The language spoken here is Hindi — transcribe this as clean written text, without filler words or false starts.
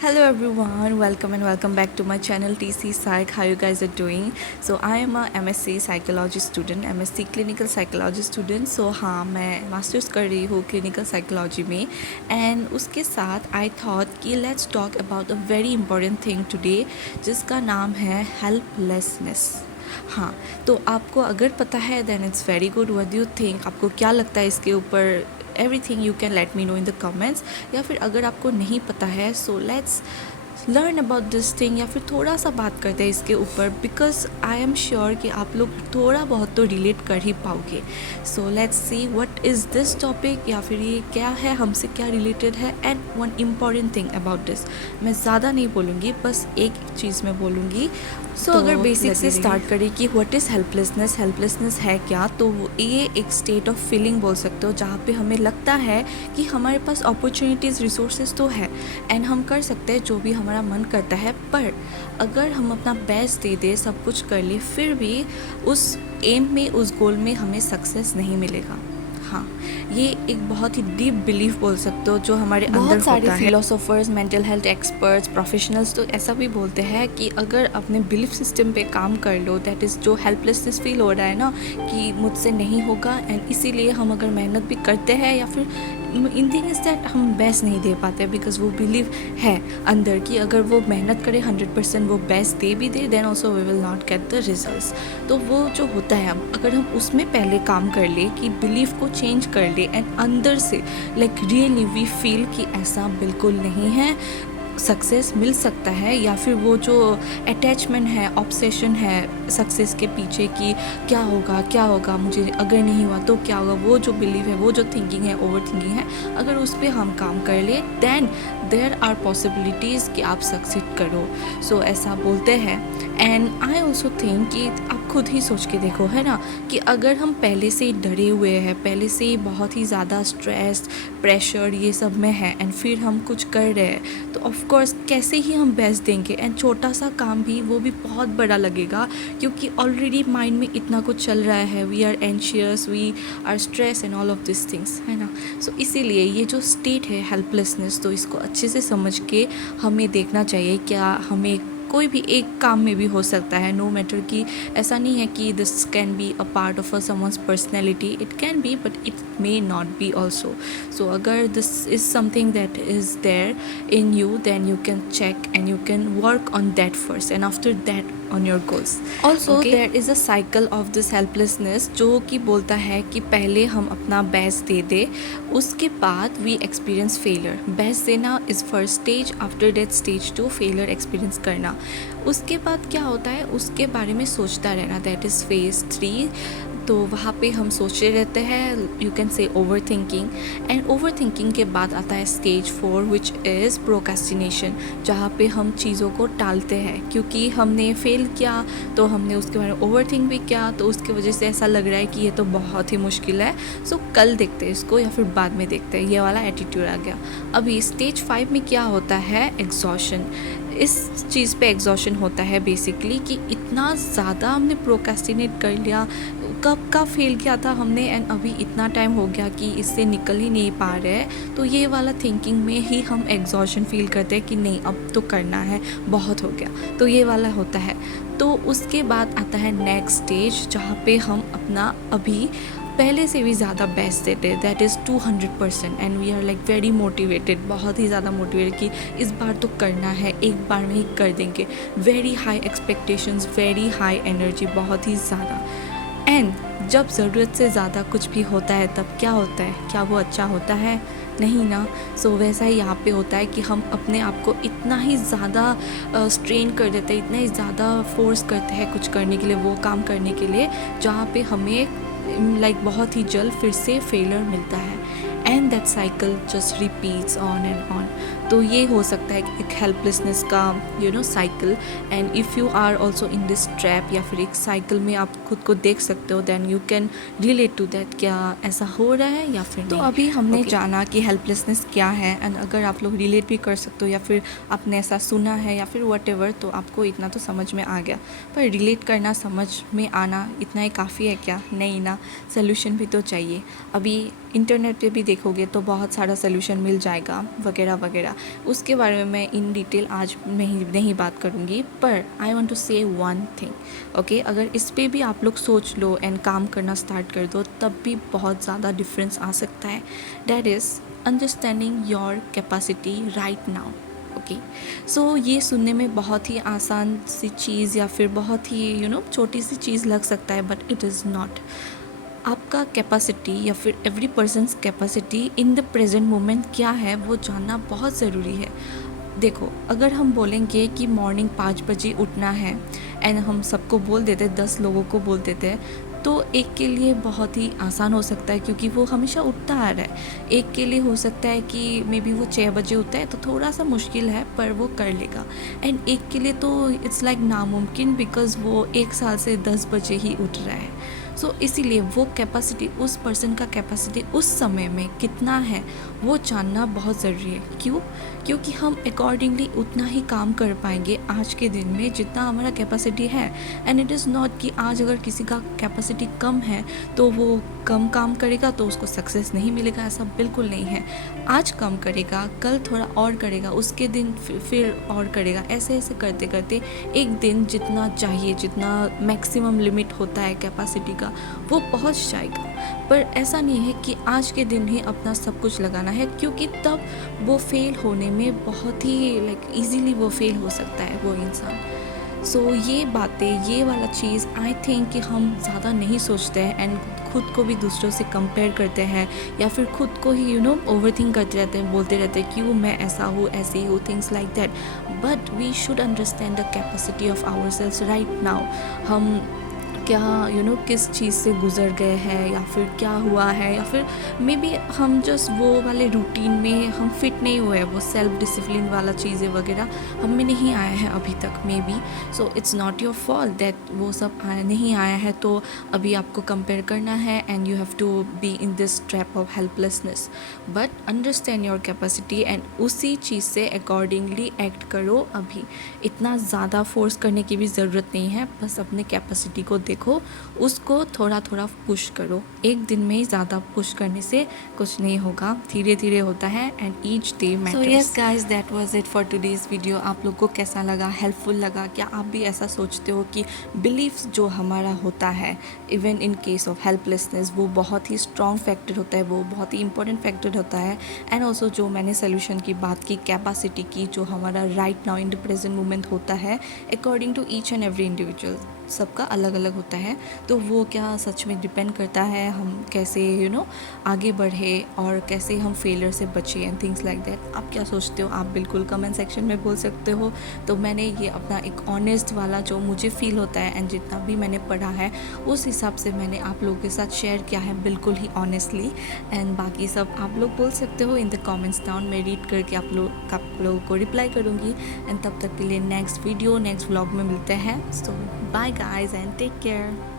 Hello everyone, welcome and welcome back to my channel TC Psych. How you guys are doing? So I am a MSc Psychology student, MSc Clinical Psychology student. So हाँ, मैं मास्टर्स कर रही हूँ क्लिनिकल साइकोलॉजी में एंड उसके साथ आई थॉट कि let's talk about a very important thing today जिसका नाम है हेल्पलेसनेस। हाँ, तो आपको अगर पता है then it's very good. What do you think? आपको क्या लगता है इसके ऊपर? Everything you can let me know in the comments. या फिर अगर आपको नहीं पता है so let's learn about this thing या फिर थोड़ा सा बात करते हैं इसके ऊपर बिकॉज आई एम श्योर कि आप लोग थोड़ा बहुत तो रिलेट कर ही पाओगे। So let's see what is this topic या फिर ये क्या है, हमसे क्या रिलेटेड है। And one important thing about this, मैं ज़्यादा नहीं बोलूँगी, बस एक चीज़ मैं बोलूँगी। सो अगर बेसिक से स्टार्ट करें कि व्हाट इज़ हेल्पलेसनेस, हेल्पलेसनेस है क्या, तो ये एक स्टेट ऑफ फीलिंग बोल सकते हो जहाँ पे हमें लगता है कि हमारे पास अपॉर्चुनिटीज़ रिसोर्सेज तो है एंड हम कर सकते हैं जो भी हमारा मन करता है, पर अगर हम अपना बेस्ट दे दे, सब कुछ कर ले, फिर भी उस एम में, उस गोल में हमें सक्सेस नहीं मिलेगा। हाँ, ये एक बहुत ही डीप बिलीफ बोल सकते हो जो हमारे अंदर होता है। बहुत सारे philosophers, mental health experts, professionals तो ऐसा भी बोलते हैं कि अगर अपने बिलीफ सिस्टम पे काम कर लो, दैट इज़ जो हेल्पलेसनेस फील हो रहा है ना कि मुझसे नहीं होगा, एंड इसीलिए हम अगर मेहनत भी करते हैं या फिर इन थिंग इज़ दैट हम बेस्ट नहीं दे पाते बिकॉज वो बिलीव है अंदर कि अगर वो मेहनत करे 100% वो बेस्ट दे भी दे then also we will not get the results. तो वो जो होता है, अगर हम उसमें पहले काम कर ले कि बिलीफ को चेंज कर ले एंड अंदर से लाइक रियली वी फील कि ऐसा बिल्कुल नहीं है, सक्सेस मिल सकता है, या फिर वो जो अटैचमेंट है, ऑब्सेशन है सक्सेस के पीछे कि क्या होगा मुझे अगर नहीं हुआ तो क्या होगा, वो जो बिलीव है, वो जो थिंकिंग है, ओवर थिंकिंग है, अगर उस पर हम काम कर ले देन देयर आर पॉसिबिलिटीज़ कि आप सक्सीड करो। सो ऐसा बोलते हैं। एंड आई ऑल्सो थिंक कि आप खुद ही सोच के देखो, है ना, कि अगर हम पहले से ही डरे हुए हैं, पहले से ही बहुत ही ज़्यादा स्ट्रेस, प्रेशर ये सब में है एंड फिर हम कुछ कर रहे हैं तो ऑफकोर्स कैसे ही हम बेस्ट देंगे, एंड छोटा सा काम भी वो भी बहुत बड़ा लगेगा क्योंकि ऑलरेडी माइंड में इतना कुछ चल रहा है, we are anxious, we are stress and all of this things, है ना। सो इसीलिए ये जो स्टेट है हेल्पलेसनेस, तो इसको अच्छे से समझ के हमें देखना चाहिए क्या हमें कोई भी एक काम में भी हो सकता है, नो मैटर कि ऐसा नहीं है कि this can be a part of a someone's personality, it can be but it may not be also. So अगर this is something that is there in you, then you can check and you can work on that first and after that on your goals. Also okay, there is a cycle of this helplessness जो कि बोलता है कि पहले हम अपना बेस्ट दे दे, उसके बाद we experience failure. बेस्ट देना is first stage, after that stage 2 failure experience करना, उसके बाद क्या होता है उसके बारे में सोचता रहना, that is phase 3। तो वहाँ पे हम सोचते रहते हैं, you can say over thinking, and over thinking के बाद आता है स्टेज 4 विच इज़ प्रोक्रेस्टिनेशन, जहाँ पे हम चीज़ों को टालते हैं क्योंकि हमने फेल किया तो हमने उसके बारे में ओवर थिंक भी किया, तो उसकी वजह से ऐसा लग रहा है कि ये तो बहुत ही मुश्किल है, सो कल देखते हैं इसको या फिर बाद में देखते हैं, ये वाला एटीट्यूड आ गया। अभी स्टेज 5 में क्या होता है, एग्जॉशन। इस चीज़ पे एग्जॉशन होता है बेसिकली कि इतना ज़्यादा हमने प्रोक्रेस्टिनेट कर लिया, कब का फेल किया था हमने एंड अभी इतना टाइम हो गया कि इससे निकल ही नहीं पा रहे हैं, तो ये वाला थिंकिंग में ही हम एग्जॉशन फील करते हैं कि नहीं अब तो करना है, बहुत हो गया, तो ये वाला होता है। तो उसके बाद आता है नेक्स्ट स्टेज जहाँ पे हम अपना अभी पहले से भी ज़्यादा बेस्ट देते हैं, that is 200% and we are like very motivated, बहुत ही ज़्यादा मोटिवेटेड कि इस बार तो करना है, एक बार में ही कर देंगे, very high expectations, very high energy, बहुत ही ज़्यादा। एंड जब ज़रूरत से ज़्यादा कुछ भी होता है तब क्या होता है, क्या वो अच्छा होता है? नहीं ना। सो वैसा ही यहाँ पे होता है कि हम अपने आप को इतना ही ज़्यादा स्ट्रेन कर देते हैं, इतना ही ज़्यादा फोर्स करते हैं कुछ करने के लिए, वो काम करने के लिए जहाँ पे हमें लाइक बहुत ही जल्द फिर से फेलियर मिलता है, and that cycle just repeats on and on. तो ये हो सकता है एक हेल्पलेसनेस का cycle, and if you are also in this trap या फिर एक साइकिल में आप खुद को देख सकते हो, then you can relate to that, क्या ऐसा हो रहा है या फिर नहीं। तो अभी हमने जाना कि हेल्पलेसनेस क्या है, एंड अगर आप लोग रिलेट भी कर सकते हो या फिर आपने ऐसा सुना है या फिर वट एवर, तो आपको इतना तो समझ में आ गया, पर रिलेट करना, समझ में आना इतना ही काफ़ी है क्या? नहीं ना, सोल्यूशन भी तो चाहिए। अभी इंटरनेट पे भी देखोगे तो बहुत सारा सोल्यूशन मिल जाएगा वगैरह वगैरह। उसके बारे में मैं इन डिटेल आज नहीं बात करूँगी, पर आई वांट टू से वन थिंग, ओके। अगर इस पे भी आप लोग सोच लो एंड काम करना स्टार्ट कर दो, तब भी बहुत ज़्यादा डिफरेंस आ सकता है। That is understanding your capacity right now, okay. So ये सुनने में बहुत ही आसान सी चीज़ या फिर बहुत ही छोटी सी चीज़ लग सकता है, बट इट इज़ नॉट। आपका कैपेसिटी या फिर every persons capacity in the present moment क्या है वो जानना बहुत ज़रूरी है। देखो, अगर हम बोलेंगे कि मॉर्निंग 5 बजे उठना है एंड हम सबको बोल देते, 10 लोगों को बोल देते हैं, तो एक के लिए बहुत ही आसान हो सकता है क्योंकि वो हमेशा उठता आ रहा है। एक के लिए हो सकता है कि मे बी वो 6 बजे उठता है तो थोड़ा सा मुश्किल है, पर वो कर लेगा। एंड एक के लिए तो इट्स लाइक नामुमकिन, बिकॉज़ वो 1 साल से 10 बजे ही उठ रहा है। सो इसीलिए वो कैपेसिटी, उस पर्सन का कैपेसिटी उस समय में कितना है वो जानना बहुत ज़रूरी है। क्यों? क्योंकि हम अकॉर्डिंगली उतना ही काम कर पाएंगे आज के दिन में जितना हमारा कैपेसिटी है। एंड इट इज़ नॉट कि आज अगर किसी का कैपेसिटी कम है तो वो कम काम करेगा तो उसको सक्सेस नहीं मिलेगा, ऐसा बिल्कुल नहीं है। आज कम करेगा, कल थोड़ा और करेगा, उसके दिन फिर और करेगा, ऐसे ऐसे करते करते एक दिन जितना चाहिए, जितना मैक्सिमम लिमिट होता है कैपेसिटी का, वो पहुंच जाएगा। पर ऐसा नहीं है कि आज के दिन ही अपना सब कुछ लगाना है, क्योंकि तब वो फेल होने में बहुत ही इजीली वो फेल हो सकता है वो इंसान। सो ये बातें, ये वाला चीज़ आई थिंक कि हम ज़्यादा नहीं सोचते हैं एंड खुद को भी दूसरों से कंपेयर करते हैं या फिर खुद को ही ओवर थिंक करते रहते हैं, बोलते रहते हैं क्यों मैं ऐसा हूँ, ऐसी हूँ, things like that. But we should understand the capacity of our selves right now. हम क्या किस चीज़ से गुज़र गए हैं या फिर क्या हुआ है, या फिर मे बी हम जस्ट वो वाले रूटीन में हम फिट नहीं हुए, वो सेल्फ डिसिप्लिन वाला चीज़ें वगैरह हम में नहीं आया है अभी तक may be. So it's not your fault that वो सब नहीं आया है तो अभी आपको कंपेयर करना है and you have to be in this trap of helplessness. But understand your capacity and उसी चीज़ से अकॉर्डिंगली एक्ट करो। अभी इतना ज़्यादा फोर्स करने की भी ज़रूरत नहीं है, बस अपने कैपेसिटी को देखो, उसको थोड़ा थोड़ा पुश करो। एक दिन में ज़्यादा पुश करने से कुछ नहीं होगा, धीरे धीरे होता है and each day matters. So yes guys, that was it for today's video. आप लोग को कैसा लगा, हेल्पफुल लगा? क्या आप भी ऐसा सोचते हो कि बिलीफ जो हमारा होता है even in case of helplessness, वो बहुत ही स्ट्रॉन्ग फैक्टर होता है, वो बहुत ही इंपॉर्टेंट फैक्टर होता है। एंड ऑल्सो जो मैंने सोल्यूशन की बात की, कैपेसिटी की, जो हमारा right now in the present moment होता है according to each and every individual, सबका अलग अलग होता है। तो वो क्या सच में डिपेंड करता है हम कैसे आगे बढ़े और कैसे हम फेलियर से बचे एंड थिंग्स लाइक दैट। आप क्या सोचते हो? आप बिल्कुल कमेंट सेक्शन में बोल सकते हो। तो मैंने ये अपना एक ऑनेस्ट वाला जो मुझे फील होता है एंड जितना भी मैंने पढ़ा है उस हिसाब से मैंने आप लोगों के साथ शेयर किया है, बिल्कुल ही ऑनेस्टली। एंड बाकी सब आप लोग बोल सकते हो इन द कमेंट्स डाउन, मैं रीड करके आप लोगों को रिप्लाई करूँगी। एंड तब तक के लिए नेक्स्ट वीडियो, नेक्स्ट व्लॉग में मिलते हैं। सो bye guys and take care.